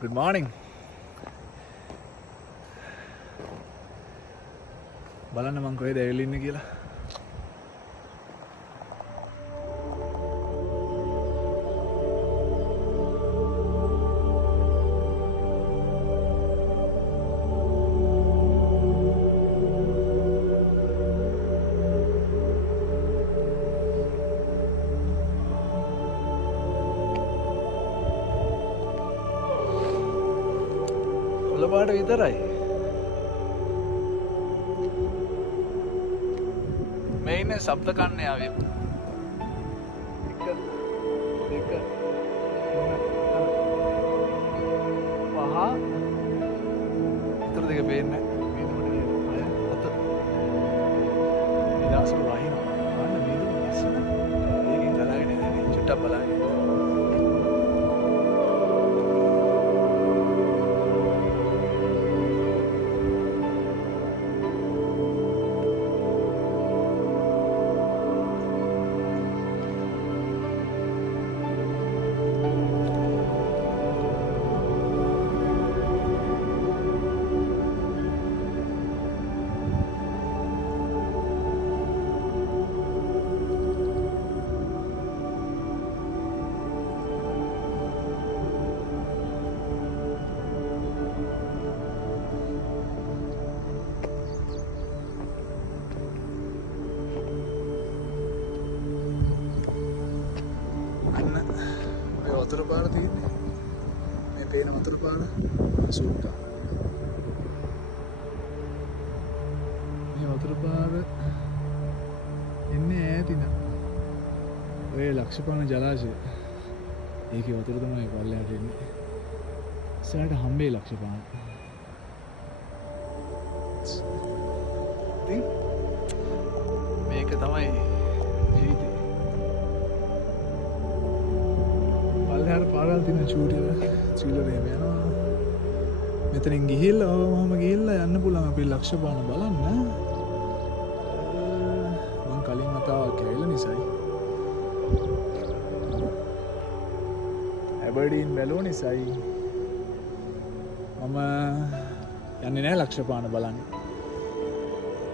Good morning. බලන්න මං කොහෙද ඇවිල්ලා ඉන්නේ කියලා. කොළපාට විතරයි. මේ ඉන්නේ ශබ්ද කන්‍යාවේ. එක දෙක පහ උතර දෙක පේන්නේ මේ දුමනේ අත විලාසල වහින අන්න මේ දුම ලස්සන ඒකෙන් ගලාගෙන ඉන්නේ චුට්ටක් බලන්න. වතුර පාර තියෙන්නේ මේ පේන වතුර පාර සූට්ටා මේ වතුර පාර එන්නේ ඈතින ඔය ලක්ෂපාන ජලාශය ඒකේ වතුර තමයි පල්ලෙහාට එන්නේ ඉස්සරහට හම්බේ ලක්ෂපාන ඉතින් මේක තමයි ජීවිතේ පල්ලෙහාට පාරවල් තියෙන චූටිය චීලරේම යනවා මෙතනින් ගිහිල්ලා ඔහොම ගිහිල්ලා යන්න පුළුවන් අපේ ලක්ෂපාන බලන්න මං කලින් වතාවක් ඇවිල්ලා නිසායි ඇබර්ඩීන් බැලුව නිසායි මම යන්නේ නැහැ ලක්ෂපාන බලන්න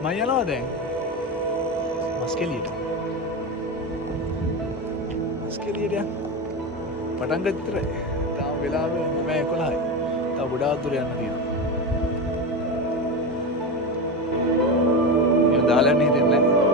මම යනවා දැන් මස්කෙලියට යන්න පටන් ගත්ත විතරයි. තාම වෙලාව 9:11යි. තව ගොඩාක් දුර යන්න තියෙනවා. මම දාලා යන්න හිතෙන්නේ නැහැ.